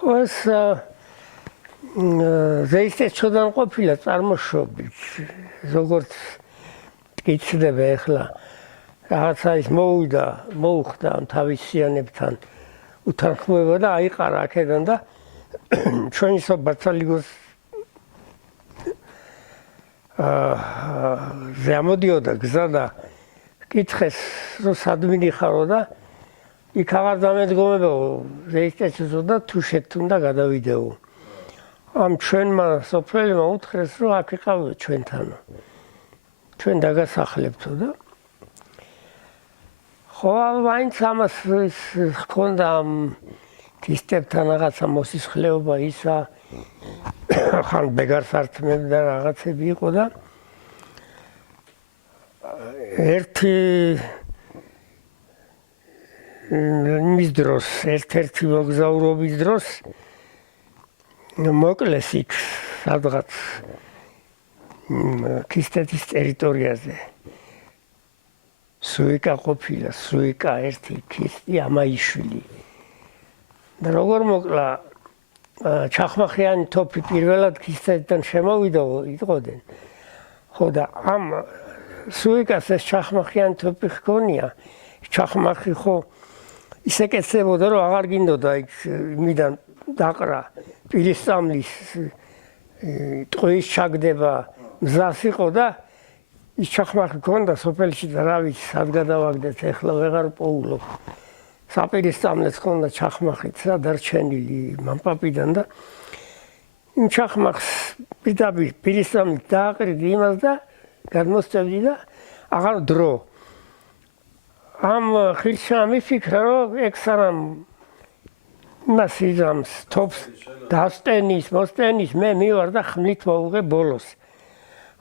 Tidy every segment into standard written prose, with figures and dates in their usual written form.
ხო ეს ზეისტეჩოდან ყოფილა წარმოშობით როგორც იცდება ახლა რაღაცა ის მოუხდა თავისიანებთან უთანხმოება და აიყარა აქედან და ჩვენი საბათალიგოს ზემოდიოდა გზა და კითხეს რომ სად მინიხარო და იქ აღარ დამედგომებო ზეისტეჩოდან და თუ შეთუნდა გადავიდეო ამ ჩვენმა სოფელმა უთხრეს რომ აქ იყავდეთ ჩვენთანო ჩვენ დაგასახლებთო და ხო მაინც ამას ჰქონდა ამ ქისტებთან რაღაცა მოსისხლეობა ისა ხან ბეგარს ართმევდა რაღაცები იყო და მის დროს ერთ-ერთი მოგზაურობის დროს მოკლეს იქ სადღაც ქისტეთის ტერიტორიაზე სუიკა ყოფილა სუიკა ერთი ქისტი ამაიშვილი და როგორ მოკლა ჩახმახიანი თოფი პირველად ქისტეთიდან შემოვიდა იყოდნენ ხო და ამ სუიკას ეს ჩახმახიანი თოფი ჰქონია ჩახმახი ხო ისე კეცებოდა რომ აღარ გინდოდა იქ იმიდან დაყრა პირისწამლის ტყუის ჩაგდება მზას იყო და ის ჩახმახი ჰქონდა სოფელში და რა ვიცი სად გადავაგდეთ ეხლა ვეღარ პოულობ საპირისწამლეც ჰქონდა ჩახმახით სადარჩენილი მამპაპიდან და იმ ჩახმახს პირდაპირ პირისწამლით დააყრიდი იმას და გადმოსწევდი და აღარ დრო ამ ხილშა მიფიქრა რომ ეგ სანამ მას იზამს თოფს დასტენის მოსტენის მე მივარ და ხმლით მოვუღე ბოლოს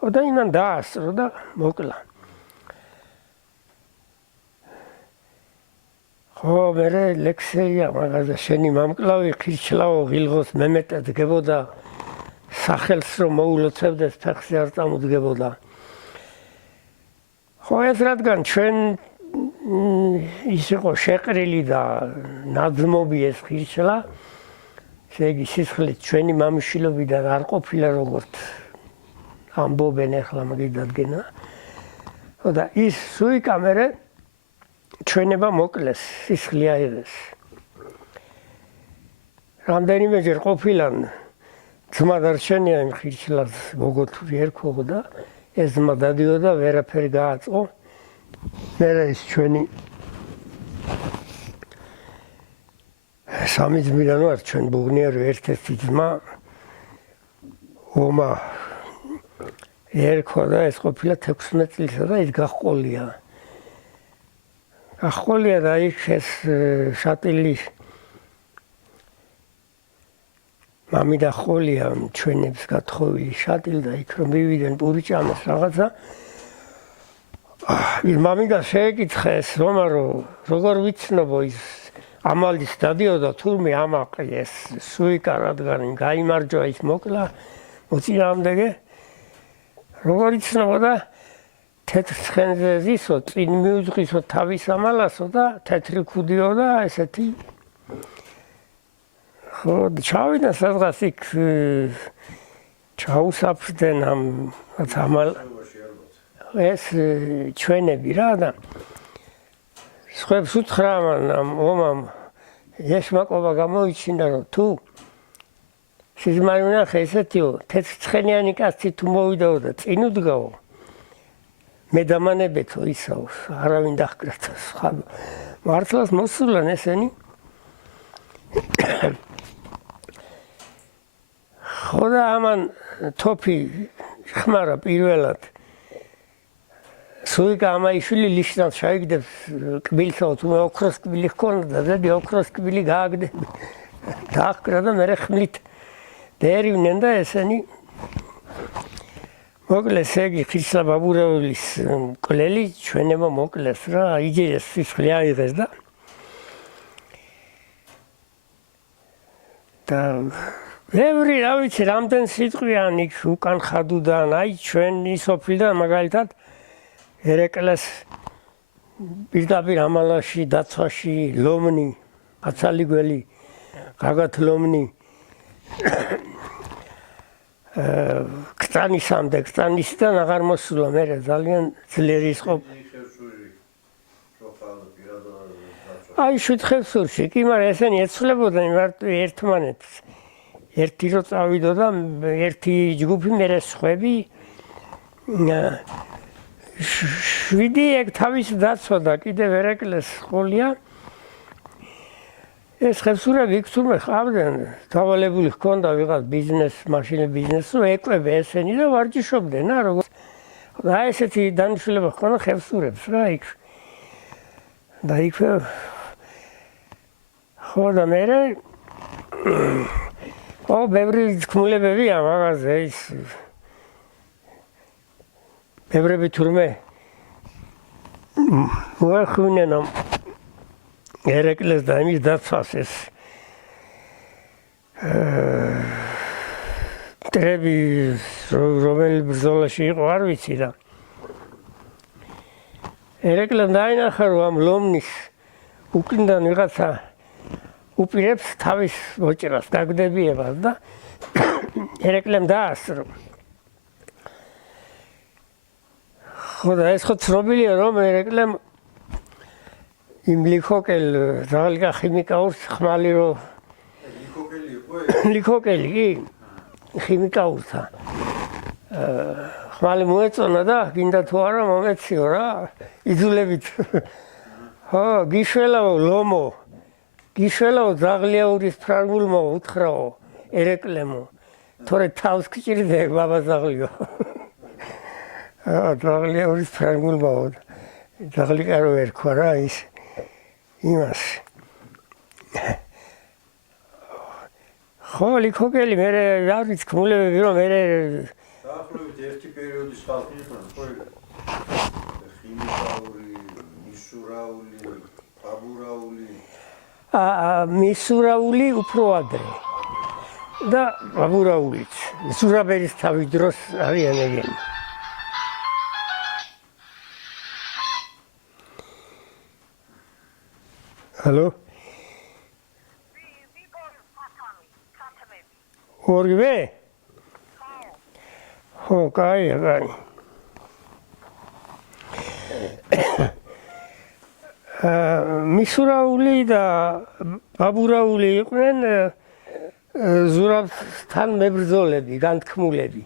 და იმან დაასწრო და მოკლა ხო მე ლექსეია მაგაზე შენი მამკლავი ხილშლაო ღილღოს მემეტად დგებოდა სახელს რომ მოულოცებდეს ფეხზე არ წამოდგებოდა ხო ეს რადგან ჩვენ ის იყო შეყრილი და ნაძმობი ეს ხილშლა ესე იგი სისხლით ჩვენი მამიშვილობიდან არ ყოფილა როგორც ამბობენ ახლა მაგის დადგენა ხო და ის სუიკა მერე ჩვენება მოკლეს სისხლი აიღეს რამდენიმეჯერ ყოფილან ძმა დარჩენია იმ ხილშლას ბოგოთური ერქვა და ეს ძმა დადიოდა ვერაფერი გააწყო მერე ის ჩვენი სამი ძმიდან ვარ ჩვენ ბუღნიერი ერთ-ერთი ძმა ომა ერქვა და ეს ყოფილა 16 წლისა და ის გაჰყოლია და იქ ეს შატილი მამი და ხოლია ჩვენებს გათხოვილი შატილი და იქ რომ მივიდნენ პურიჭამეს რაღაცა მამი და შეეკითხეს რომ როგორ ვიცნობო ის ამალის დადიოდა თურმე ამაყი ეს სუიკა რადგან გაიმარჯვა ის მოკლა მოწინააღმდეგე როგორ იცნობო და თეთრ ცხენზე ზისო წინ მიუძღისო თავის ამალასო და თეთრი ქუდიო და ესეთი ხო ჩავიდა სადღაც იქ ჩაუსაფრდნენ ამ ამალ ეს ჩვენები რა და სხვებს უთხრა ამ ომამ ესმაკობა გამოიჩინა რომ თუ სიზმარი ნახე ესეთიო თეთრცხენიანი კაცი თუ მოვიდაო და წინ უდგაო მე დამანებეთო ისაო არავინ დაჰკრათ სხვა მართლაც მოსულან ესენი ხო და ამან თოფი ხმარა პირველად სუიკა ამაიშვილი ნიშნავს შეიგდებს კბილსო თუ ოქროს კბილი ჰქონდა და ზედი ოქროს კბილი გააგდები დაჰკრა და მერე ხმლით დერივნენ და ესენი მოკლეს ეგი ხილშლა ბაბურეულის მკვლელი ჩვენება მოკლეს რა იგეს სისხლი აიღეს და ბევრი რა ვიცი რამდენ სიტყვიანი უკან ხადუდან აი ჩვენი სოფლიდან მაგალითად ერეკლეს პირდაპირ ამალაში დაცვაში ლომნი აცალიგველი გაგათლომნი კტანისამდე, კტანისიდან აღარ მოსულა, მე ძალიან ძლიერი იყო. აი შუთხევსურში, კი, მაგრამ ესენი ეცვლებოდნენ ერთმანეთს. ერთი რო წავიდო და ერთი ჯგუფი მერე სხვები 7 ეგ თავის დაცოდა, კიდევ ერეკლეს ყოლია. ეს ხევსურები იქ თურმე ყავდნენ, დავალებული ჰქონდა ვიღაც ბიზნეს, მაშინ ბიზნესს, რომ ეკვებე ესენი და ვარჯიშობდნენ, როგორც და ესეთი დანიშნულება ჰქონდა ხევსურებს რა იქ. და იქ ხო და მერე ბევრი თქმულებებია მაგაზე ის ბევრები თურმე მოახმნენ ამ ერეკლეს და იმის დაცვას ეს ტრები რომელი ბრძოლაში იყო არ ვიცი და ერეკლემ დაინახა რომ ამ ლომნის უკნიდან ვიღაცა უპირებს თავის მოჭრას გაგდებიებას და ერეკლემ დაასრო. ხო და ეს ხო ცნობილია რომ ერეკლემ იმ ლიქოკელ ზაღლიკა ხიმიკაურს ხმალი რო ლიქოკელი კი ხიმიკაურსა ხმალი მოეწონა და გინდა თუ არა მომეციო რა იძულებით ხო გიშველაო ლომო გიშველაო ზაღლიაურის ფრანგულმო უთხრაო ერეკლემო თორე თავს გჭირდება ბაბა ზაღლიო ზაღლიაურის ფრანგულმო ზაღლიკა რო ერქვა რა ის იმას ხო ლიქოკელი მე არ ვიცი ქმულებები რომ მე დაახლოებით ერთი პერიოდის ხალხი იყვნენ ხო ხიმიკაური მისურაული ბაბურაული მისურაული უფრო ადრე და ბაბურაულიც ზურაბერის თავის დროს არიან ეგენი Hello? ორივე? ხო, კაია, კაია. მისურაული და ბაბურაული იყვნენ ზურაბთან მებრძოლები, განთქმულები.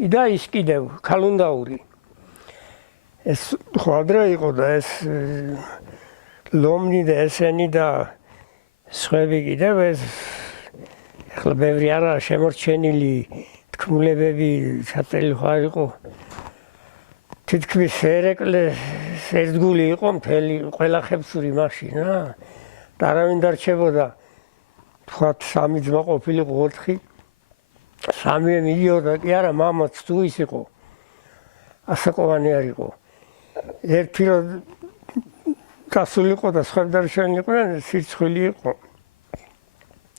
და ის კიდევ ქალუნდაური. ეს ხო ადრე იყო და ეს ლომნი და ესენი და სხვები კიდევ ეს ახლა ბევრი არა შემორჩენილი თქმულებები ჩაწერილი ხო არ იყო თითქმის ერეკლეს ერთგული იყო მთელი ყველა ხევსური მაშინ რა და არავინ დარჩებოდა თქვათ 3 ძმა ყოფილიყო 4 3-ე მიდიოდა კი არა მამაც თუ ის იყო ასაკოვანი არ იყო ერთი რო გასულიყო და სხვები დარჩენილი იყვნენ სირცხვილი იყო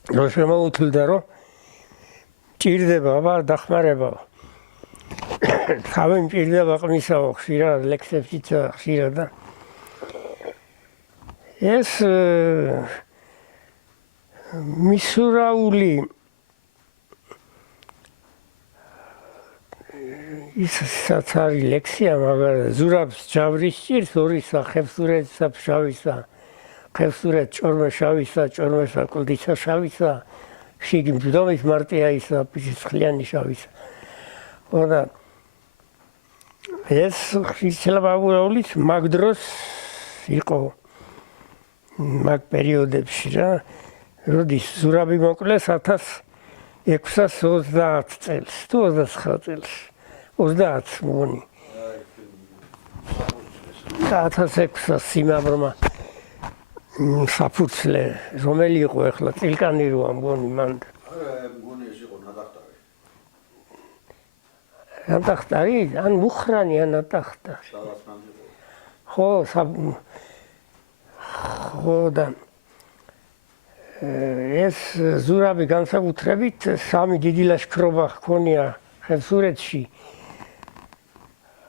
რო შემოუთლდა რომ ჭირდება აბა დახმარება თავი მჭირდება ყმისაო ხშირად ლექსებშიც ხშირად და ეს მისურაული ისაც არის ლექსია მაგრამ ზურაბს ჯავრის ჭირს ორი ხევსურეთსა ფშავისა ხევსურეთ ჭორმე შავისა ჭორმესა კლდისა შავისა შიგი მბრძომის მარტიაისა ფიცხლიანი შავისა და ეს ხილაბაურაულიც მაგ დროს იყო მაგ პერიოდებში რა როდის ზურაბი მოკლეს 1630 წელს თუ 29 წელს 30 მგონი 1600 სიმაბრმა საფუძვლე რომელი იყო ახლა წილკანი როა მგონი მან მგონი ეს იყო ნატახტარი ნატახტარი ან მუხრანი ან ნატახტარი სადაც მან იყო ხო ხო და ეს ზურაბი განსაკუთრებით 3 დიდი ლაშქრობა ჰქონია ხევსურეთში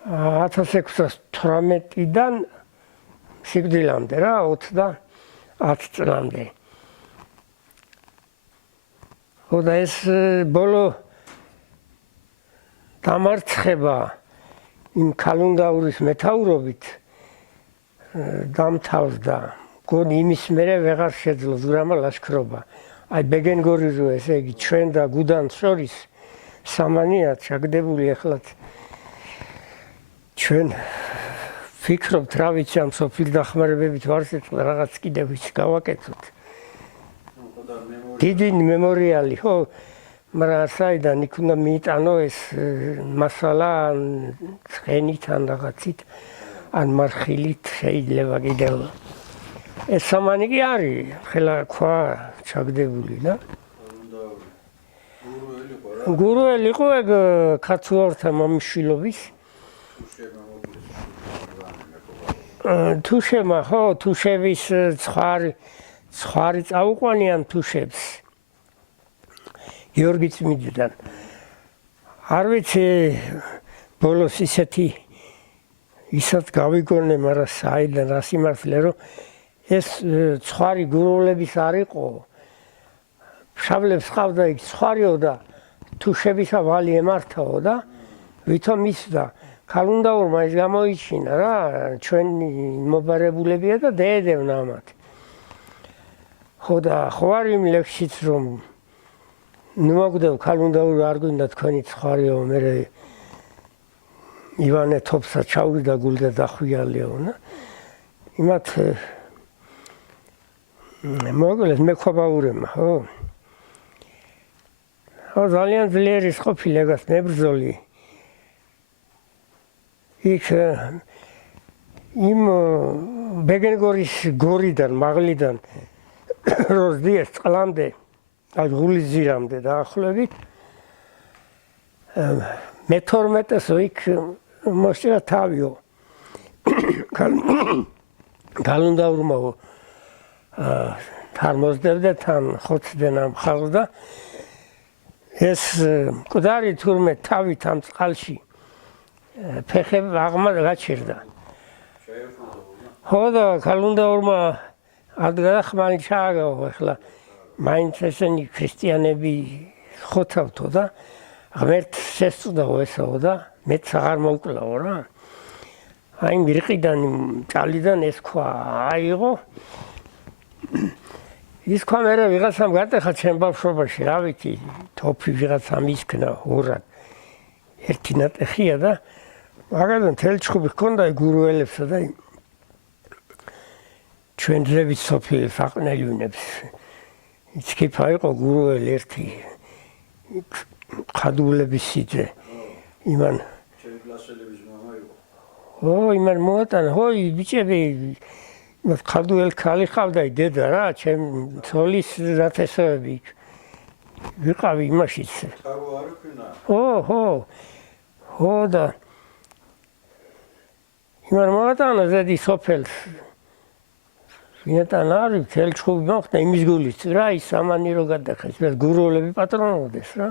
1618-დან სიკვდილამდე რა 10 წლამდე ხოდა ეს ბოლო დამარცხება იმ კალუნდაურის მეთაურობით დამთავრდა. გონი იმის მერე ვეღარ შეძლო ზურამა ლაშქრობა. აი ბეგენგორიზე ესე იგი ჩვენ და გუდანს შორის სამანია ჩაგდებული ახლაც. ჩვენ ფიქრობთ რა ვიცი ამ სოფლის დახმარებებით ვარსეთლა რაღაც კიდევ ის გავაკეთოთ. დიდი მემორიალი ხო მაგრამ საიდან იქ უნდა მიიტანო ეს მასალა ან ცხენით ან რაღაცით ან მარხილით შეიძლება კიდევ ეს სამანი კი არის ხელა ქვა ჩაგდებული და გურუელი იყო ეგ ქაცუართა მომშილობის თუშემა ხო თუშების ცხარი წაუყვანიან თუშებს გიორგი წმინდიდან არ ვიცი ბოლოს ისეთი ისაც გავიგონე მაგრამ საიდან რა სიმართლე რომ ეს ცხარი გურულების არ იყო ფშავლებს ყავდა იქ ცხარიო და თუშებისა ვალი ემართაო და ვითომ ისდა კალუნდაურმა ის გამოიჩინა რა ჩვენი მობარებულებია და დეედევნა ამათ ხო და ხო არ იმ ლექსიც რომ ნუ მოგდევ კალუნდაური არ გვინდა თქვენი ცხარიო მე ივანე თოფსა ჩავიდა გულდა დახვიალიო და იმათ მოგლეს მექვაბაურემა ხო ხო ძალიან ძლიერი ყოფილი ეგას მებრძოლი იქ იმ ბეგენგორის გორიდან მაღლიდან როზდიეს წყლამდე აი ღულის ძირამდე დაახლოებით მე-12-ს იქ მოსჭირა თავიო კალუნდაურმა თარმოზდებდა თან ხოცდნენ ამ ხალხს და ეს მკვდარი თურმე თავით ამ წყალში ფეხები აღმა გაჩერდა ხო და კალუნდაურმა ადგახმანი ჩააგაო ახლა მაინც ესენი ქრისტიანები ხოთავთო და ღმერთ შესწუდაო ესაო და მეც აღარ მოვკლაო რა აი მირყიდან ჭალიდან ეს ქვა აიღო ის ქვა მე ვიღაცამ გატეხა ჩემ ბავშვობაში რა ვიცი თოფი ვიღაცამ ისქნა ორად ერთი ნატეხია და მაგალითად მთელი ჩხუბი ჰქონდა გურუელებსა და ჩვენ ძლებიც სოფიელ საყნელინებს იცქიფა იყო გურუელი ერთი ხადულების სიძე იმან კლასელების მამა იყო ო იმან მოატანა ხო ბიჭები ხადუელ ქალი ხავდა დედა რა ჩემ ცოლის ნათესავები ვიყავი იმაშიც თავო არ ქნა ხო და იმან მოატანა ზედი სოფელს ვინაიდან არის მთელი ჩხუბი მოხდა იმის გულით რა ის სამანი რო გადახეს ეს გურულები პატრონობდეს რა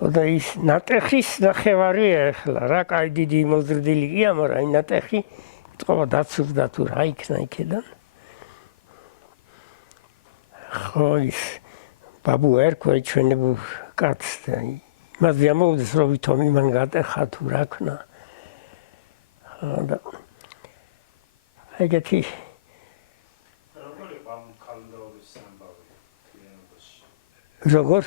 და ის ნატეხის ნახევარია ახლა რა კაი დიდი მოზრდილი გია მაგრამ აი ნატეხი იტყობა დაცურდა თუ რა იქნა იქიდან ხო ის ბაბუ ერქვა ჩვენებო კაცს და იმას ამოვდეს რომ ვითომ იმან გატეხა თუ რა ქნა და ეგეთი როგორ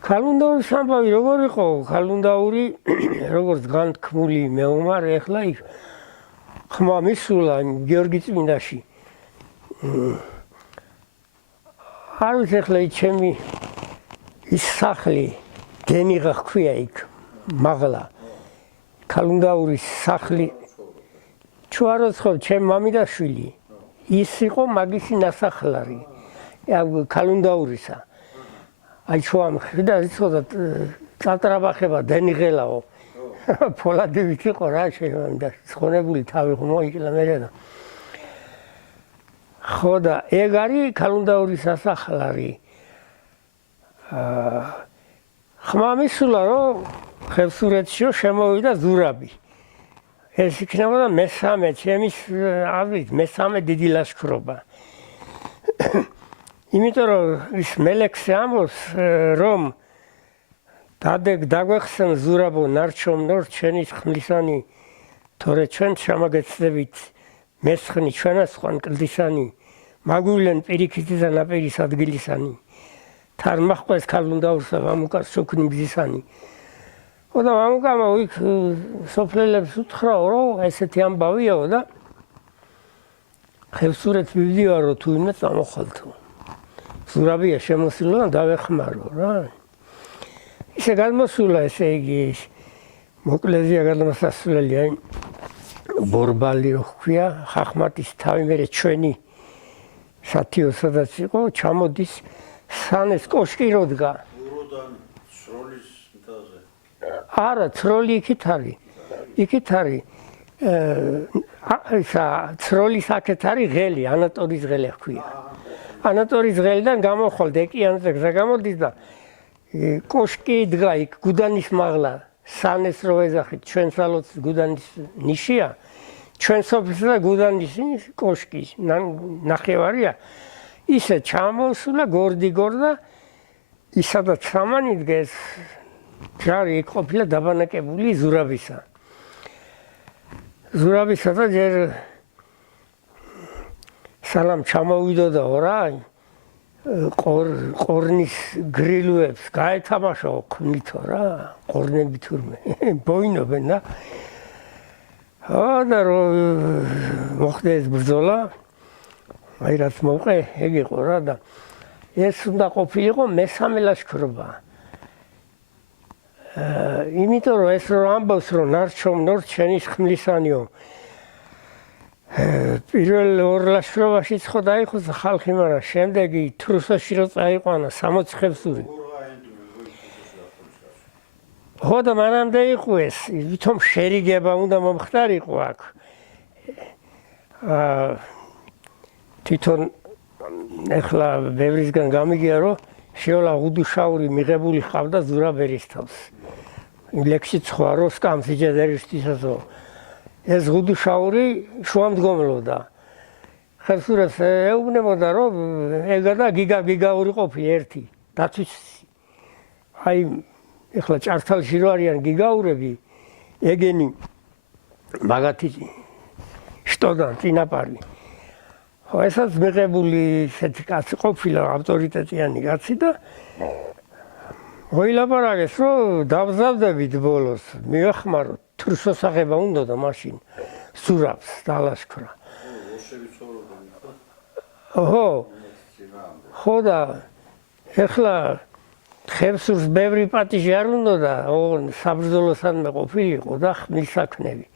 კალუნდაურის ამბავი როგორ იყო კალუნდაური როგორც განთქმული მეომარი ახლა იქ ხმა მისულა გიორგი წმინდაში არ ვიცი ახლა ჩემი ის სახლი გენიღა ჰქვია იქ მაღლა კალუნდაურის სახლი ჩუაროცხო ჩემ მამიდაშვილი ის იყო მაგისი ნასახლარი კალუნდაურისა აი შუამ ხედა იცოდა წატრაბახება დენიღელაო ფოლადივით იყო რა შეიძლება ცხონებული თავი მოიკლა მერე და ხო და ეგ არის კალუნდაურის სასახლარი ხმა მისულა რომ ხევსურეთშიო შემოვიდა ზურაბი ეს იქნებოდა მესამე ჩემის აზრით მესამე დიდი ლაშქრობა იმიტომ რომ ის მელექსე ამბობს რომ დაგვეხსენ ზურაბო ნარჩომნორ ჩვენის ხმლისანი თორე ჩვენ შემაგეცდებით მესხნი ჩვენას ხვან კლდისანი მაგულენ პირიქითი და ნაპირის ადგილისანი თან მახვეს ქალუნდა ურსა ვამუკას შუქნი ბზისანი და ვამუკამა იქ სოფლელებს უთხრაო რომ ესეთი ამბავიაო და ხევსურეთ მივდივარო თუ იმე წამოხვალთო ზურაბია შემოსულა და დავეხმარო რა ისე გადმოსულა ესე იგი მოკლეზია გადმოსასვლელი აი ბორბალი რო ხქვია ხახმატის თავი მერე ჩვენი სათიო სადაც იყო ჩამოდის სანეს კოშკი როდგა უროდან სროლის მთაზე არა ცროლი იქით არის ისა ცროლის აქეთ არის ღელი ანატორის ღელი ხქვია ანატორის ღელიდან გამოვხვალ ეკიანზე გზა გამოდის და კოშკი იდგა იქ გუდანის მაღლა სანეს რო ეძახით ჩვენ სალოც გუდანის ნიშია ჩვენ სოფლისა და გუდანის კოშკი ნახევარია ისე ჩამოსულა გორდიგორ და ისადაც სამანიდგეს ჯარი იქ ყოფილა დაბანაკებული ზურაბისა და ჯერ სალამ ჩამოვიდოდაო რა ყორნის გრილუებს გაეთამაშაო ქმნითო რა ყორნები თურმე ბოინობენ და და რომ მოხდა ეს ბრძოლა აი რაც მოვყე ეგ იყო რა და ეს უნდა ყოფილიყო მესამე ლაშქრობა იმიტომ რომ ეს რომ ამბობს რომ ნარჩომნორ ჩვენის ხმლისანიო პირველ ორ ლაშქრობაში ხო დაიხოცა ხალხი მაგრამ შემდეგი თრუსაში რო წაიყვანა 60 ხევსური ხო და მანამდე იყო ეს ვითომ შერიგება უნდა მომხდარიყო აქ თვითონ ეხლა ბევრისგან გამიგია რომ შეოლა ღუდუშაური მიღებული ხავდა ზურაბერის თავს ლექსი ცხვარო სკამს იჯერისთვისო ეს ღუდუშაური შუამდგომლოდა ხევსურებს ეუბნებოდა რომ ეგა და გიგაური ყოფილი ერთი დაცვის აი ეხლა ჭართალში რო არიან გიგაურები ეგენი მაგათი შტოდან წინაპარი ხო ესაც მიღებული ესეთი კაცი ყოფილა ავტორიტეტიანი კაცი და მოილაპარაკეს რომ დავზავდებით ბოლოს მივეხმაროთ თრუსოსაღება უნდა და მაშინ ზურაბს დალაშქრა ხო და ეხლა ხევსურს ბევრი პატიჟი არ უნდა და საბრძოლოსადმე ყოფილიყო და ხმილსაქმნები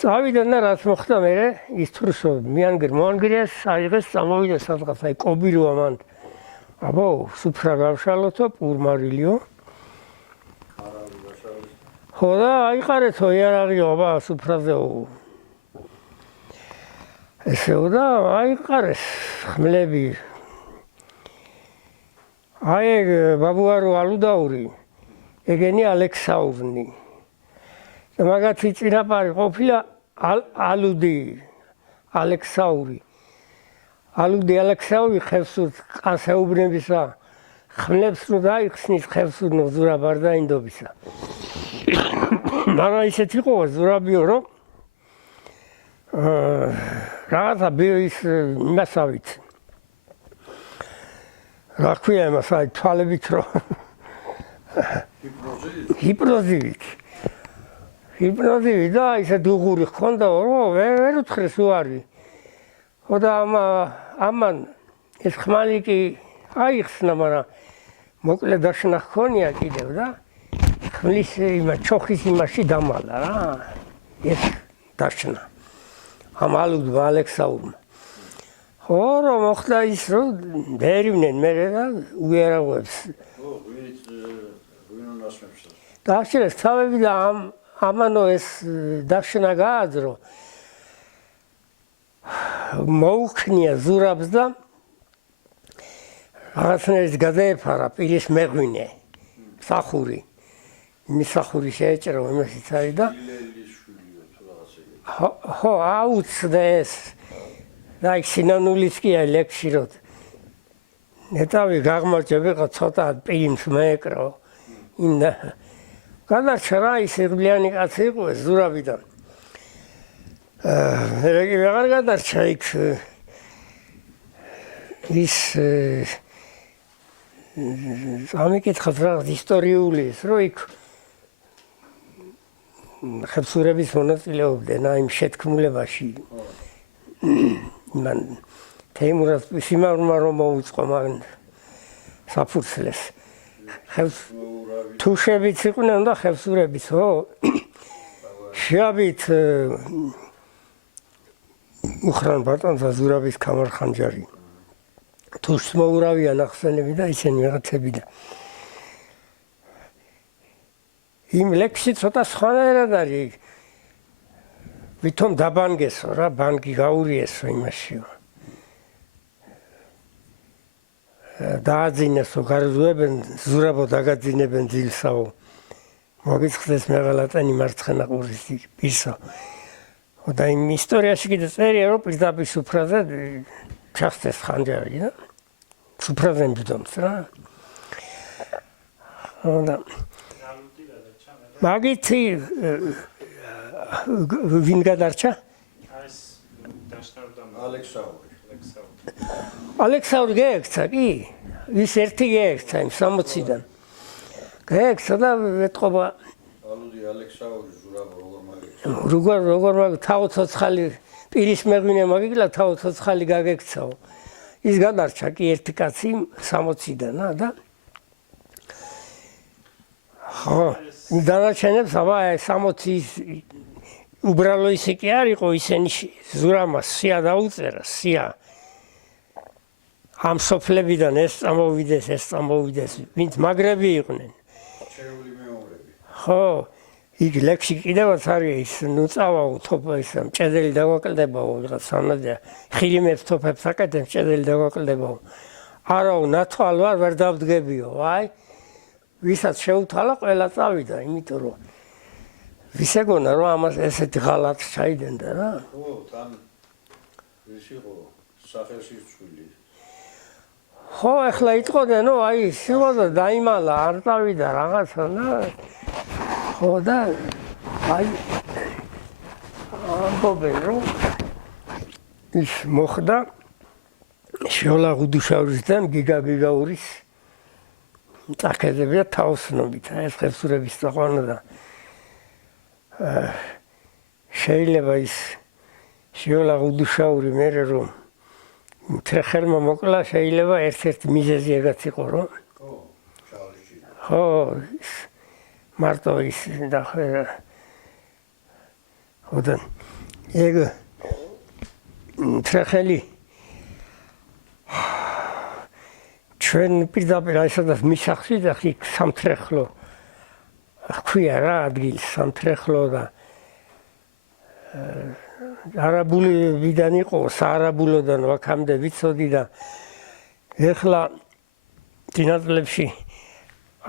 წავიდა და რაც მოხდა მერე ის თრუსო მოანგრიეს აიღეს წამოვიდა სადღაც აი კობილოა მან აბო სუფრა გავშალოთო პურმარილიო ხო და აიყარეთო იარაღიო აბა სუფრაზეო ესეო და აიყარეს ხმლები აი ბაბუარო ალუდაური ეგენი ალექსაურნი და მაგათი წინაპარი ყოფილა ალუდი ალექსაური ხევსურს ყანსეუბნებისა ხმლებს ნუ დაიხსნის ხევსურნო ზურაბ არ დაინდობისა მაგრამ ისეთ იყო ზურაბიო რომ რაღაცა ის იმასავით რა ქვია იმას აი თვალებით რომ ჰიპნოზივით და ისე დუღური ხონდაო რომ ვერ უთხრეს უარი ხო და ამან ეს ხმალი კი აიხსნა მაგრამ მოკლე დაშნა ჰქონია კიდევ და ხმლის ჩოხის იმაში დამალა რა ეს დაშნა ამ ალუდმა ალექსაურმა ხო რომ მოხდა ის რომ დერივნენ მერე და უიარაღებს დაახშეს თავები და ამანო ეს დაშნა გააძრო მოუქნია ზურაბს და რაღაცნაირად გადაეფარა პირის მეღვინე სახური იმის სახური შეეჭრა იმასიც არის და ხო აუცდა ეს და იქ სინანულიც კი აი ლექსში რომ ნეტავი გაღმარჯვება ცოტა პილიმს მეეკრო. ინდა გადარჩა რა ის იღბლიანი კაცი იყო ეს ზურავიდან. რეგი ვეღარ გადარჩა იქ ის ამიკითხავთ რა ისტორიული ის რო იქ ხევსურების მონაწილეობდნენ იმ შეთქმულებაში. მან თეიმურას სიმაღლმა რომ მოუწყო მან საფურცლეს. თუშებიც იყვნენ და ხევსურებიც, ხო? შეაბით უხრან ბატონთა ზურაბის ქამარხანჯარი. თუშს მოურავიან ახსენები და ისინი რაღაცები და იმ ლექსი ცოტა სხვანაირად არის. ვითომ დაბანგესო რა, ბანგი გაურიესო იმაშიო. დააძინესო გარზუებენ, ზურაბო დაგაძინებენ ძილსაო. მოგიწყდეს მეღალატანი მარცხენა ყურის პირსო. და იმ ისტორიაში კიდე წერია რომ პირდაპირ სუფრაზე ჩახსეს ხანჯარი და სუფრაზე მბრძოლს რა. და მაგითი ვინ გადარჩა? ალექსაური გაექცა კი? ის ერთი გაექცა იმ 60-დან. გაექცა და ეთყობა ალუდი ალექსაური ზურაბო როგორ მაგ თავ-ცოცხალი პირის მეღვინე მაგიგლა თავ-ცოცხალი გაგექცაო. ის გადარჩა კი ერთი კაცი 60-დან და ხო დანარჩენებს აბა 60-ის უბრალო ისე კი არ იყო ისინი ზურამას სია დაუწერა სია ამ სოფლებიდან ეს წამოვიდეს ვინც მაგრები იყვნენ ჩეული მეომრები ხო იქ ლექსი კიდევაც არის ის ნუ წავაო თოფა ის მჭედელი დაგვაკლდებაო ვიღაც სანადია ხილიმებს თოფებს აკეთებს მჭედელი დაგვაკლდებაო არაო ნათვალ ვერ დავდგებიო აი ვისაც შეუთვალა ყველა წავიდა იმიტომ რომ ვის ეგონა რომ ამას ესეთი ღალატს ჩაიდენდა რა ხო თან ის იყო სახელში წვილი ხო ახლა იტყოდენო აი ისო და დაიმალა არ წავიდა რაღაცა და ხო და აი ამბობენ რომ ის მოხდა შოლა გუდუშაურისთან გიგაურის წაკედებია თაოსნობით ეს ხევსურების წაყვანა და შეიძლება ის შოლა გუდუშაური მერე რომ თრეხელმა მოკლა შეიძლება ერთ-ერთი მიზეზი ეგაც იყო რომ ხო მარტო ის და ხოდა ეგ თრეხელი ჩვენ პირდაპირ აისადაც მისახში და იქ სამთრეხლო ხქვია რა ადგილს სამთრეხლო და არაბულიდან იყო საარაბულოდან ვაქამდე ვიცოდი და ეხლა წინაწლებში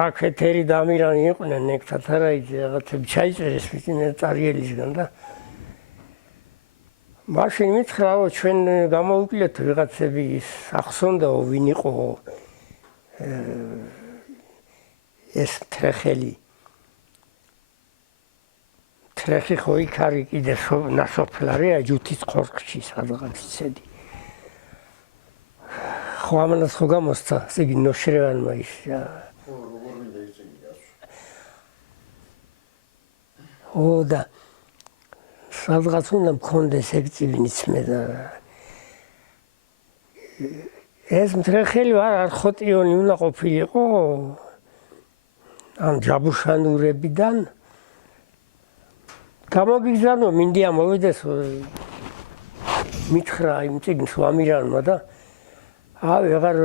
აქ ეთერი დამირანი იყვნენ ეგ თათარაიძე რაღაცები ჩაიწერეს მის წარიელისგან და მაშინ მითხრა რომ ჩვენ გამოვიკლეთ ვიღაცები ის ახსონდაო ვინ იყო ეს თრეხელი თრეხი ხო იქ არის კიდე ნასოფლარია ჯუთის ხორხში სადღაც ცედი ხო ამანაც ხო გამოსცა იგი ნოშრევანმა ის ხო როგორ მინდა იცი გასვ ო და სადღაც უნდა მქონდეს ეგ წიგნიც მე და ეს მთრეხელი არ ხოტიონი უნდა ყოფილიყო ან ჯაბუშანურებიდან გამოგიგზავნო მინდია მოვიდეს მითხრა იმ წიგნს ვამირანმა და ვეღარ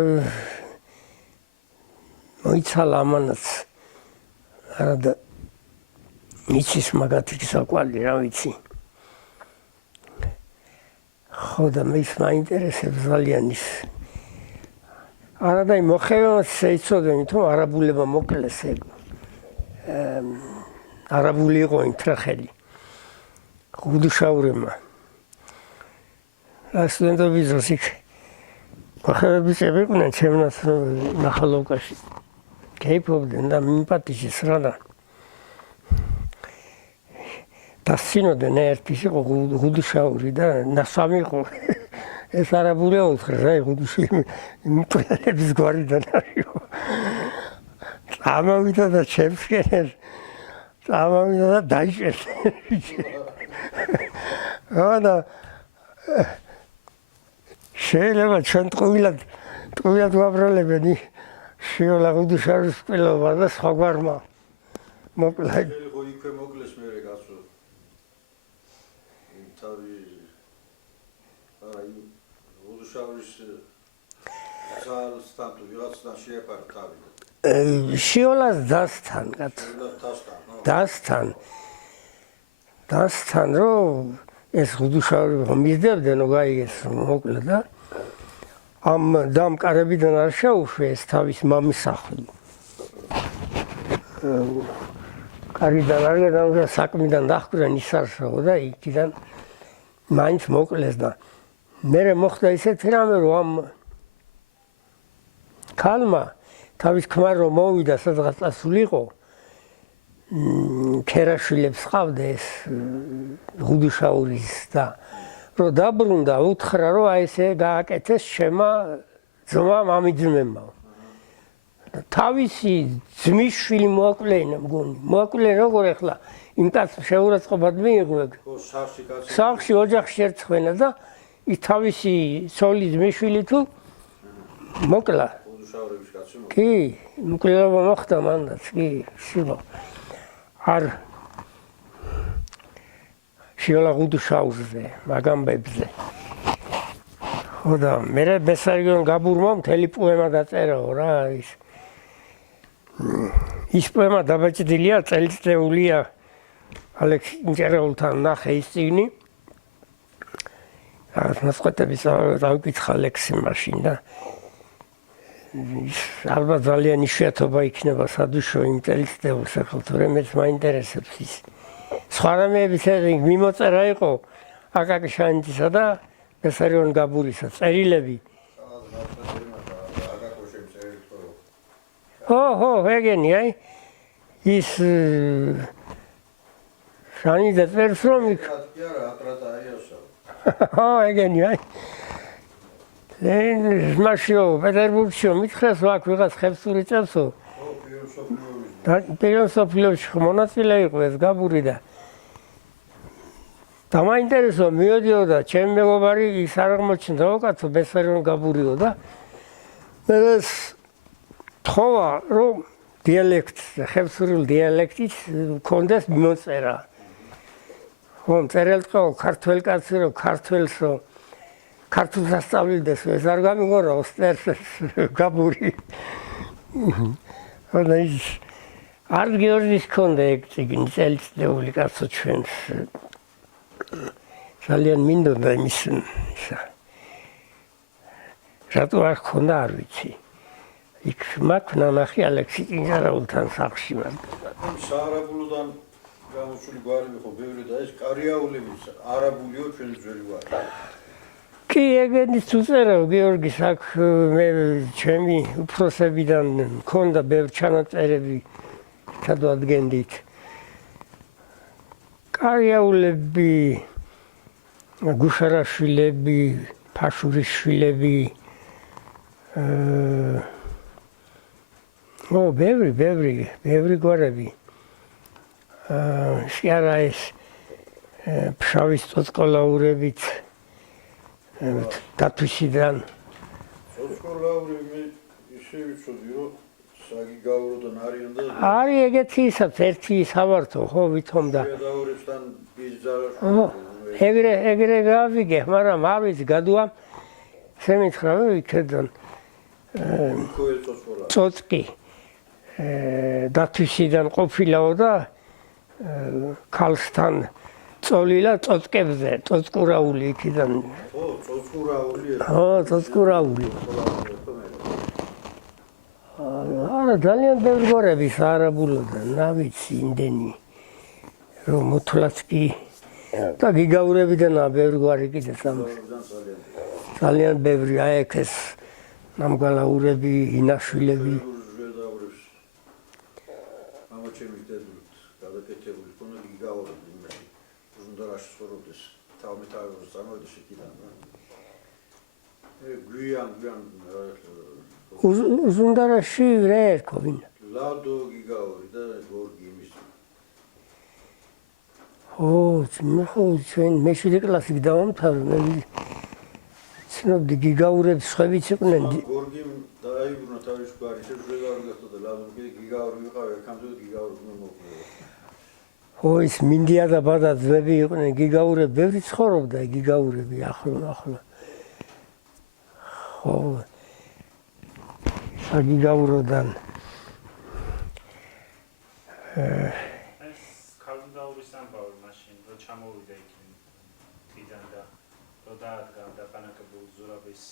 მოიცალა ამანაც არადა მიცის მაგათი საკვალი რა ვიცი ხო და მის მაინტერესებს ძალიან ის არადა იმ მოხევას შეიცოდენ თუმცა არაბულებმა მოკლეს ეგ არაბული იყო იმ თრახელი გუდუშაურებმა სტუდენტობის დროს იქ ახალბიჭები იყვნენ ჩემნაც ნახალოვკაში. Кейფობდნენ და მიმპატიჟეს რა და დასცინოდნენ ერთის იყო ღუდუშაური და ნასვამი იყო. ეს არაბულია უთხრეს რა ღუდუში მიტყველების გვარიდან არისო. წამოვიდა და ჩემსკენ წამოვიდა და დაიჭერს. და შეიძლება ჩვენ ტყუილად ვაბრალებენ შიოლა ღუდუშაურის სპილობა და სხვა გვარმა მოკლა. ხო იქვე მოკლეს მე გასულ. თავი აი ღუდუშაურის ზალსთან თუ ვიღაცთან შეეპარა თავი. შიოლას დასთან რომ ეს ღუდუშაური მისდევდნენ გაიგეს მოკლა და ამ დამკარებიდან არ შეუშვეს თავის მამის სახლი. კარიდან არ გადავიდა საქმიდან დახვდნენ ისარსო და იქიდან მაინც მოკლეს და მერე მოხდა ისეთი რამე რომ ამ ქალმა თავის ქმარ რომ მოვიდა სადღაც წასულიყო ქერაშვილებს ყავდეს ღუდუშაურის და რომ დაბრუნდა უთხრა რომ აი ესე გააკეთეს შემა ძმა მამიძმებმა. თავისი ძმის შვილი მოაკლეინა მგონი. მოაკლეინა როგორ ახლა იმ კაცს შეურაცხყოფად მიიღო. სახლში ოჯახში ერთხმენა და ის თავისი ცოლის ძმის შვილი თუ მოკლა. კი, მკვლელობა მოხდა მანდაც, კი, შილო. არ შიოლა ღუდუშაურზე, მაგამბებზე. ხო და მე ბესარიონ გაბურმა მთელი პოემა დაწერაო რა ის პოემა დაბეჭდილია წელიწადულია ალექსი ინტერეულთან ნახე ის წიგნი. რაღაც მასყეთების დავიკითხა ალექსი მაშინ და ალბათ ძალიან იშვიათობა იქნება სადუშო იმ წელიწადს ახლა თორემ მეც მაინტერესებს ის. სხვა რამეების მიმოწერა იყო აკაკი შანიძისა და ბესარიონ გაბურისა წერილები. ხო, ეგენი აი ის შანიძე წერს რომ ხო, ეგენი აი მაშიო პეტერბურგშიო მითხრეს აქ ვიღაც ხევსური წევსო. პირველ მსოფლიოში მონაწილე იყო ეს გაბური და დამაინტერესო მივედიოდა ჩემი მეგობარი ის არ აღმოჩნდა უკაცო ბესარიონ გაბურიო და მე ეს თხოვა რომ დიალექტს ხევსურულ დიალექტით მქონდეს მიმოწერა. ხო წერილტყო ქართველ კაცი რომ ქართველსო ქართულს ასწავლდეს ეს არ გამიგონა ოსტერს გაბური. და ის არც გიორგის ქონდა ეგ წიგნი წელიწადული კაცო ჩვენს ძალიან მინდოდა იმის ისა. რატო არ ქონდა არ ვიცი. იქ მაქვს ნახე ალექსი ინჟარაულთან სახლში ვარ. საარაბულოდან გამოჩული გვარი ხო ბევრი და ეს კარიაულების არაბულიო ჩვენი ძველი გვარი. კი ეგენის უწერა გიორგის აქ მე ჩემი უფროსებიდან მქონდა ბევრი ჩანაწერები ჩადვადგენდით. კარიაულები, გუშარაშვილები, ფაშურიშვილები, ბევრი გვარები. შეარა ეს ფშავის წოწყოლაურებით დათვისიდან. წოწყოლაური მე ისე ვიცოდი რომ საგიგაუროდან არიან და არის ეგეთი ისაც ერთი სავართო ხო ვითომ და გადაურებსთან ბიზარა ეგრე გავიგე მაგრამ არ ვიცი გადუა შემიხრა ვიქედან წოწყი დათვისიდან ყოფილაო და ქალსთან წოლილა წოწყებზე წოწყურაული იქიდან წოწყურაული არა ძალიან ბევრი გვარები საარაბულოდან ნავიცი იმდენი რომ მოთვლაც კი და გიგაურებიდანაა ბევრი გვარი კიდე ძალიან ბევრი აი ეს ნამგალაურები, ინაშვილები. ზედავრებს მამა ჩემი დედულით გადაკეთებული ქონა გიგაურები იმაში უზუნდარაში ცხოვრობდეს თავმეთავროს წამოვიდა შეკიდან რა გვიან უზუნდარაში რა ერქვა ვინ? ლადო გიგაური და გორგი იმის მე ხო ჩვენ მეშვიდე კლასი დავამთავრე მე ცნობდი გიგაურებს ხვებიც იყვნენ გორგიმ დააიბრუნა თავის გვარი შეძლებარი გახდა და ლადო გიგაური ვიყავი აქამდე გიგაური ხო ის მინდია და ბადა ძმები იყვნენ გიგაურები ბევრი ცხოვრობდა გიგაურები ახლა ხო გიგაუროდან ეს ქალდაურის ამბავი მაშინ რო ჩამოვიდა იქ თიდან და რო დაადგა დაბანაკებულ ზურაბის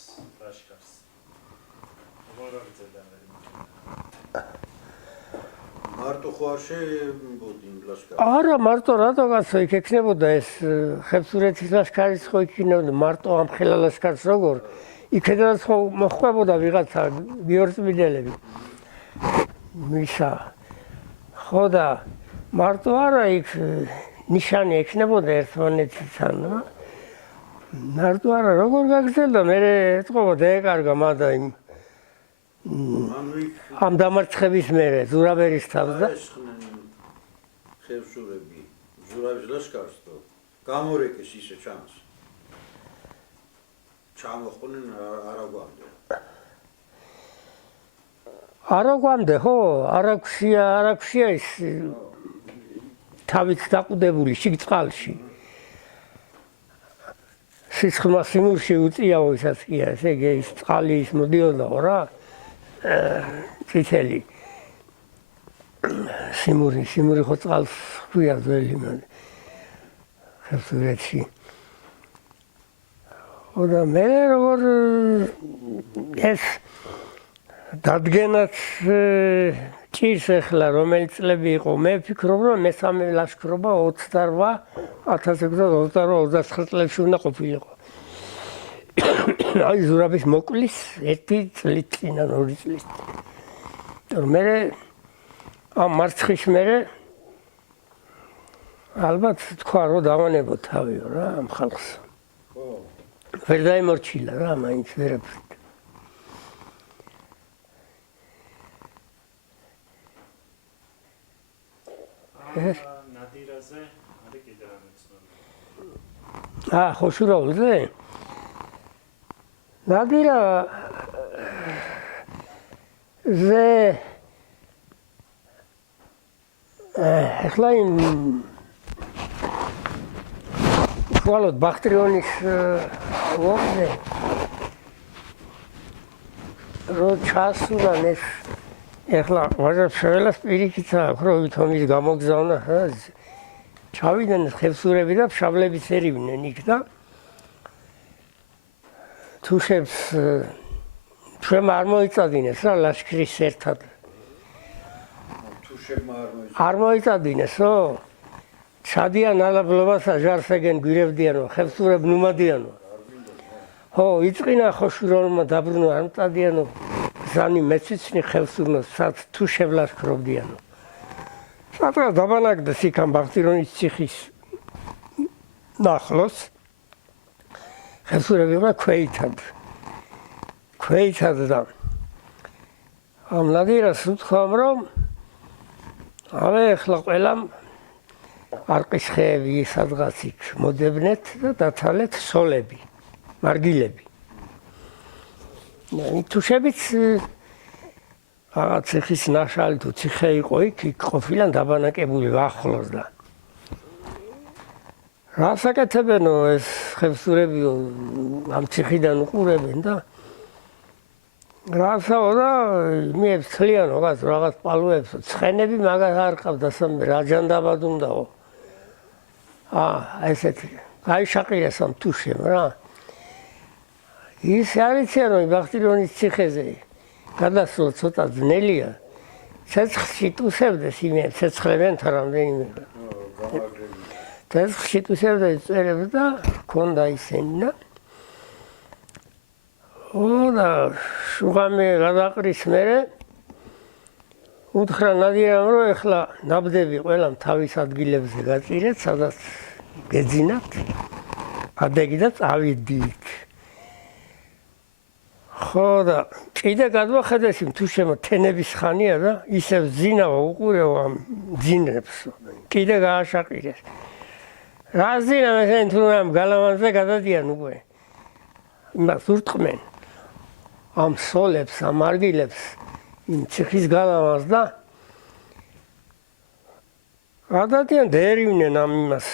ლაშქარს როგორ აღწევდა მე მარტო ხო არ შემბოდი ლაშქარი არა მარტო რატოგაც იქ ექნებოდა ეს ხევსურეთის ლაშქარის ხო იქნებოდა მარტო ამ ხელა ლაშქარს როგორ იქედანაც ხო მოხვდებოდა ვიღაცა გიორწმინდელები მისა ხო და მარტო არა იქ ნიშანი ექნებოდა ერთმანეთთან მარტო არა როგორ გაგრძელდა მე ეთყობა დაეკარგა მადა იმ ამ დამარცხების მერე ზურაბერის თავს და ხევსურები ზურაბის ლაშქარს და გამორეკეს ისე ჩანს ჩამოხვდნენ არაგვამდე ხო არაგვშია ის თავით დაყუდებული შიგ წყალში სიცხმა სიმურში უწიაო ისაც კი ესე იგი ის წყალი ის მოდიოდაო რა წითელი სიმური ხო წყალს ხვია ძველი ხევსურეთში და მე როგორ ეს დადგენაც ჭირს ახლა რომელი წლები იყო მე ვფიქრობ რომ მესამე ლაშქრობა 28,1629 წლებში უნდა ყოფილიყო აი ზურაბის მოკლის 1 წლით წინ ან 2 წლის წინ მე ამ მარცხის მერე ალბათ თქვა რომ დავანებო თავიო რა ამ ხალხს ვერ დაიმორჩილა რა მაინც ვერაფრით ნადირაზე არის კიდე რამე ცნობილი ხოშურაულზე ნადირა ზე ახლა იმ ვალოდ ბაქტრიონის ომზე რო ჩასულან ეს ახლა ვაჟა შეველას პირიქით აქვს რომ ვითომის გამოგზავნა ჩავიდნენ ხევსურები და ფშავლები ცერივდნენ იქ და თუშებს ჩვენ არ მოიწადინეს რა ლაშქრის ერთად თუშებმა არ მოიწადინესო ჩადიან ალაბლობასა ჟარსეგენ გვირევდიანო ხევსურებ ნუმადიანო ხო იწყინა ხოშურონმა დაბრუნო არ მწადიანო ზანი მეციცნი ხევსურნო სად თუშებ ლაშქრობდიანო სადღაც დაბანაკდეს იქ ამ ბახტირონის ციხის ნახლოს ხევსურები უნდა ქვეითად და ამ ნადირას უთქვამ რომ ახლა ყველამ არყის ხეები სადღაც იქ მოდებნეთ და დათალეთ სოლები მარგილები თუშებიც რაღაც ციხის ნაშალი თუ ციხე იყო იქ ყოფილან დაბანაკებული ახლოს და რას აკეთებენო ეს ხევსურები ამ ციხიდან უყურებენ და რასაო და მიებს ცლიან რაღაც პალუებს ცხენები მაგას არ ყავდა სამი რაჯანდაბად უნდაო ესეთი გაიშაყიეს ამ თუშემ რა ის არიციან რომ ბახტირონის ციხეზე გადასვლა ცოტა ძნელია ცეცხლში ტუსებდეს იმებს ცეცხლებენ თან რამდენიმე ცეცხლში ტუსებდეს წერებს და ქონდა ისენი და და შუღამი გადაყრის მერე უთხრა ნადირამ რომ ეხლა ნაბდები ყველამ თავის ადგილებზე გაწირეთ, სადაც გეძინათ, ადეგი და წავიდით. ხო და კიდე გადვახედეს იმ თუ შემო თენების ხანია და ისევ ძინავა უყურეო ამ ძინებს. კიდე გააშაყირეს. რა ძინა მე თუ ამ გალავანზე გადადიან უკვე. იმას ურტყმენ. ამ სოლებს, ამ არგილებს იმ ციხის გალავანს და გადადიან დერივნენ ამ იმას.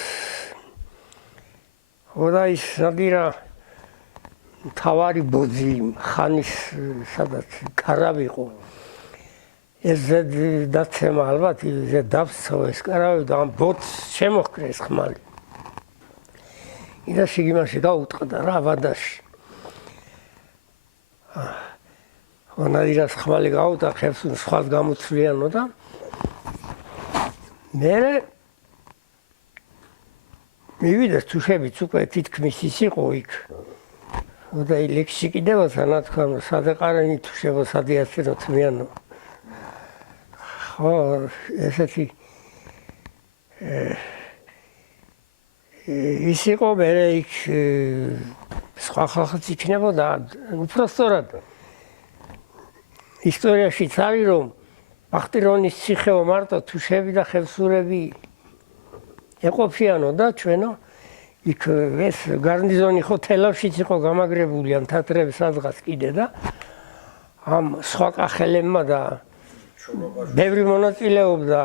ხო და ის ნადირა თავარი ბოძი ხანის სადაც კარავი იყო. ეს დაცემა ალბათ ზედ დაფცო ეს კარავი და ამ ბოძს შემოჰკრეს ხმალი. იდა შიგიმაში გაუტყდა რა ვადაში. ნადირას ხმალი გაუტა ხებს სხვას გამოთვლიანო და მერე მივიდეს თუშებიც უკვე თითქმის ის იყო იქ. და ლექსი კიდევ სანათქმა სადეყარენი თუშებო სადიაცინო თმიანო. ხო ესეთი ის იყო მერე იქ სხვა ხალხიც იქნებოდა უფრო სწორად ისტორიაშიც არის რომ ბახტირონის ციხეო მარტო თუშები და ხევსურები ეყოფიანო და ჩვენო იქ ეს გარნიზონი ხო თელავშიც იყო გამაგრებული ამ თათრების სადღაც კიდე და ამ სხვა კახელებმა და ბევრი მონაწილეობდა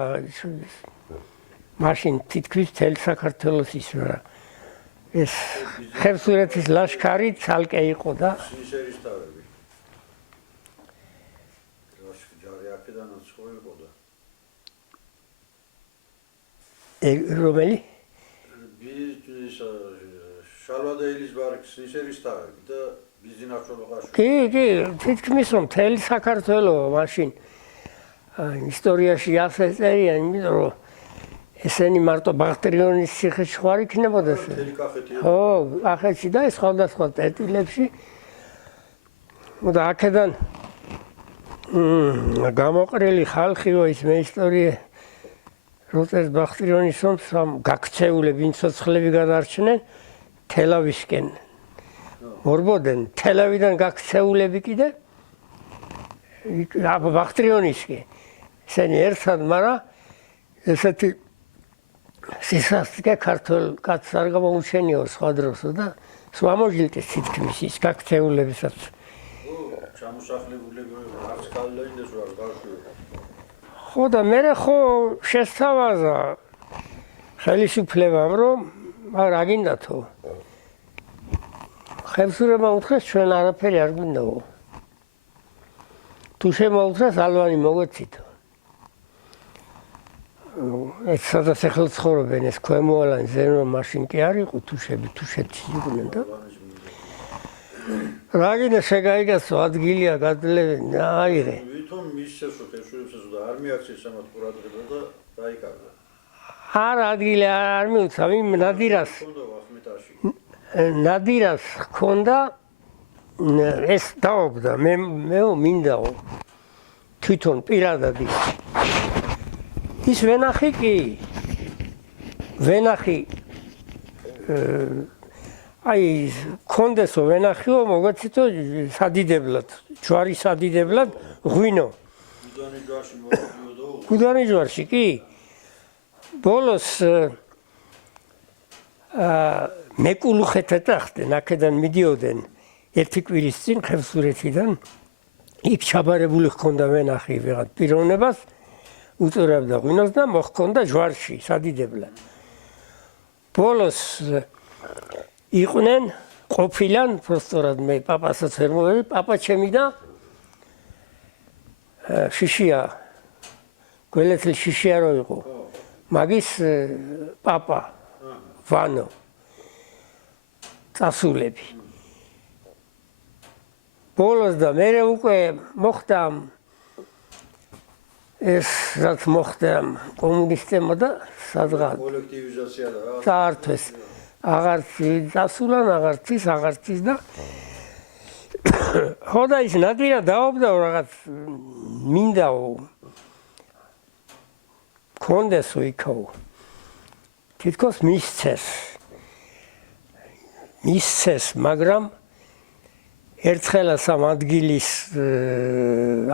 მაშინ თითქმის მთელ საქართველოს ის რა ეს ხევსურეთის ლაშქარი ცალკე იყო და სისერისთავები. ჯარი აქედანაც ხო იყო და რომელი? შალვადეილის ბარკის სისერისთავები და ბიზინაჩოლოყაში. კი, თითქმის რომ მთელი საქართველო მაშინ ისტორიაში ასე წერია, იმიტომ რომ ესენი მარტო ბახტირიონის ციხეში ხო არ იქნებოდა ეს. ხო, კახეთში და სხვადასხვა წერტილებში. და აქედან გამოყრილი ხალხიო ის მე ისტორია როწერს ბახტირიონის ომს ამ გაქცეულები ცოცხლები გადარჩნენ თელავისკენ. მორბოდენ თელავიდან გაქცეულები კიდე ბახტირიონისკენ. ესენი ერთად, მაგრამ ესეთი სისასტიკე ქართულ კაცს არ გამოუჩენიო სხვა დროსო და სვამოჟილტის თითქმის ის გაქცეულებისაც. ჩამოსახლებულები არც კალენდარს ვარ გავშვი. ხო და მე ხო შესთავაზა ხელისუფლებამ რომ რა გინდათო ხევსურებმა უთხრეს ჩვენ არაფერი არ გვინდაო თუ შემოუთხრეს ალვანი მოგვეცითო ეს სადაც ახლა ცხოვრობენ ეს ქვემოალანი ზენო მაშინ კი არ იყო თუშეთში იყვნენ და რა გინდა შეგაიგასო ადგილია გადლებენ აიღე ვითომ მისცესო ხევსურებსაც და არ მიაქცეს ამათ ყურადღება და დაიკარგა არ ადგილი არ მიუცა იმ ნადირას ნადირას ჰქონდა ეს დაობდა მე მინდაო თვითონ პირადად ის ვენახი კი ვენახი აი კონდესო ვენახიო მოგეცითო სადიდებლად ჯვარი სადიდებლად ღვინო გუდანი ჯვარში კი ბოლოს მეკულუხეთად ახდნენ აქედან მიდიოდნენ ერთი კვირის წინ ხევსურეთიდან იქ ჩაბარებული ჰქონდა ვენახი ვიღაც პიროვნებას უწურავდა ღვინოს და მოჰქონდა ჯვარში სადიდებლად ბოლოს იყვნენ ყოფილან პროსტორად მე პაპასაც ვერ მოვედი პაპა ჩემი და შიშია გველეთლი შიშია რო იყო მაგის პაპა ვანო წასულები ბოლოს და მერე უკვე მოხდა ეს რაც მოხდა კომუნისტებმა და სადღაც კოლექტივიზაცია და რა წაართვეს აღარც წასულან აღარც ის და ხო და ის ნადირა დაობდაო რაღაც მინდაო კონდესო იქაო თითქოს მისცეს მაგრამ ერთხელა სამ ადგილის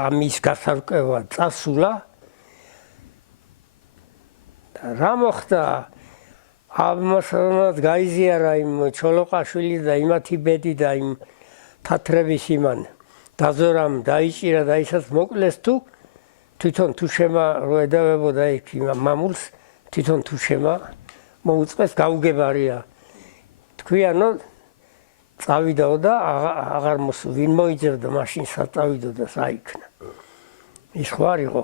ამის გასარკვევა წასულა და რა მოხდა ამასაც გაიზიარა იმ ჩოლოყაშვილი და იმათი ბედი და იმ თათრების იმან დაზორამ დაიჭირა და ისაც მოკლეს თუ თვითონ თუ შემა რო ედავებოდა იქ მამულს თვითონ თუ შემა მოუწყეს გაუგებარია თქვიანო წავიდაო და აღარ ვინ მოიძებდა მაშინ საწავიდო და საიქნა ის ხო არ იყო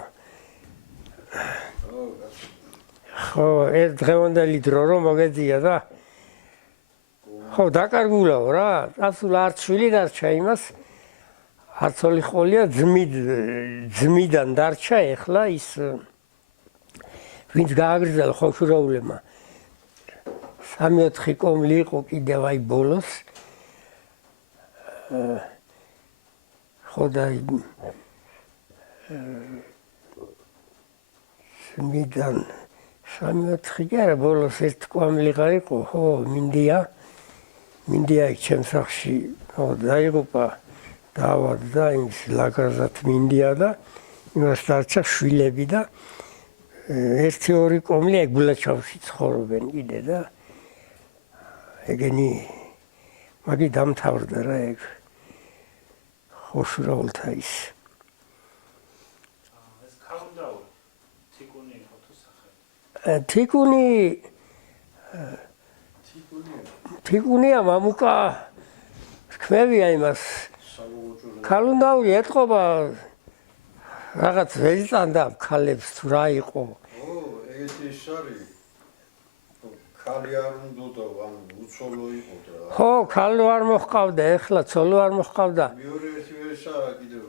ხო ეს დღევანდელი დრო რომ მოგეძია და ხო დაკარგულაო რა წასულა არც შვილი დარჩა იმას არც ოლი ყოლია ძმიდან დარჩა ეხლა ის ვინც გააგრძელა ხოშურაულებმა 3-4 კომლი იყო კიდევ აი ბოლოს ხო და ძმიდან 3-4 კი არა ბოლოს ერთ კომლი იყო ხო მინდია იქ ჩემს სახლში ხო დაიღუპა დავარდა იმის ლაგაზად მინდია და იმას დარჩა შვილები და 1-2 კომლი ეგ გულაჩავში ცხოვრობენ კიდე და ეგენი მაგი დამთავრდა რა ეგ ხოშურაულთა ის ეს ქალუნდაური თიკუნი იყო თუ სახელი თიკუნია მამუკა თქვენია იმას ქალუნდაური ეთყობა რაღაც ველწანდა ქალებს თუ რა იყო ეგეთი ის არის ქალი არ უნდა ან უცოლო იყო და ხო ქალო არ მოჰყავდა ეხლა ცოლო არ მოჰყავდა მეორე ერთი ვერსია კიდევ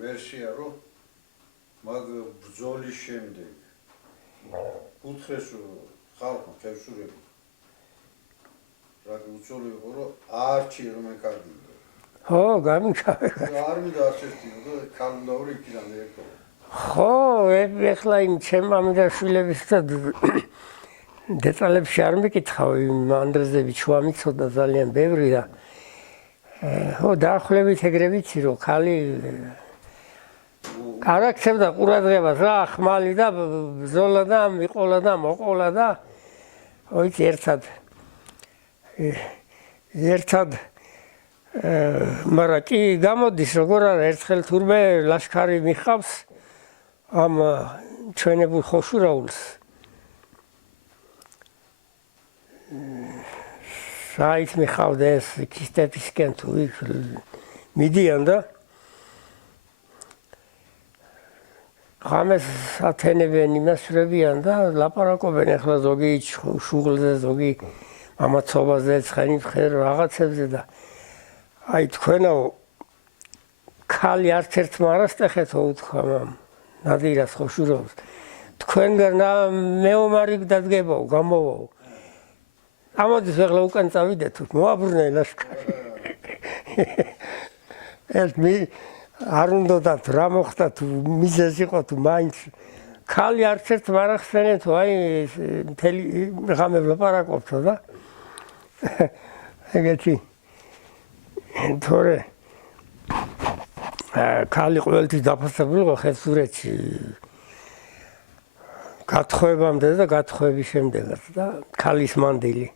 ვერსია რომ მაგ ბრძოლის შემდეგ უთხრეს ხალხმა ხევსურები რა უცოლო იყო რომ არჩი რომ ეკარგია ხო გამიქავე არ მინდა არც ერთი და ქალუნდაური იქიდან ერქვა ხო ეხლა იმ ჩემ ამირაშვილების და დეტალებში არ მეკითხავ იმ ანდრეზევიჩ ვამიცოდა ძალიან ბევრი და ხო დაახლოებით ეგრე ვიცი რომ ქალი არ აქცევდა ყურადღებას რა ხმალი და ბრძოლა და მიყოლა და მოყოლა და ოიც ერთად მაგრამ კი გამოდის როგორ არა ერთხელ თურმე ლაშქარი მიხავს ამ ჩვენებულ ხოშურაულს საით მიხავდა ეს ქისტეპისკენ თუ იქ მიდიან და ღამეს ათენებენ იმასრებიან და ლაპარაკობენ ახლა ზოგი შუღლზე ზოგი ამაცობაზე ცხენი ხერ რაღაცებზე და აი თქვენო ქალი არც ერთმა არასტეხეთო უთქვა მამ ნადირას ხოშურობს თქვენგან მეომარი დადგებაო გამოვაო ამოდის ახლა უკან წავიდეთ თუ მოაბრუნე ლაშქარი ეს მე არ უნდათ რა მოხდა თუ მიზეზი იყო თუ მაინც ქალი არც ერთმა არახსენეთო აი მთელი ღამე ვლაპარაკობთო და ეგეთი თორე ქალი ყოველთვის დაფასებული იყო ხევსურეთში გათხოვებამდე და გათხოვების შემდეგაც და ქალის მანდილი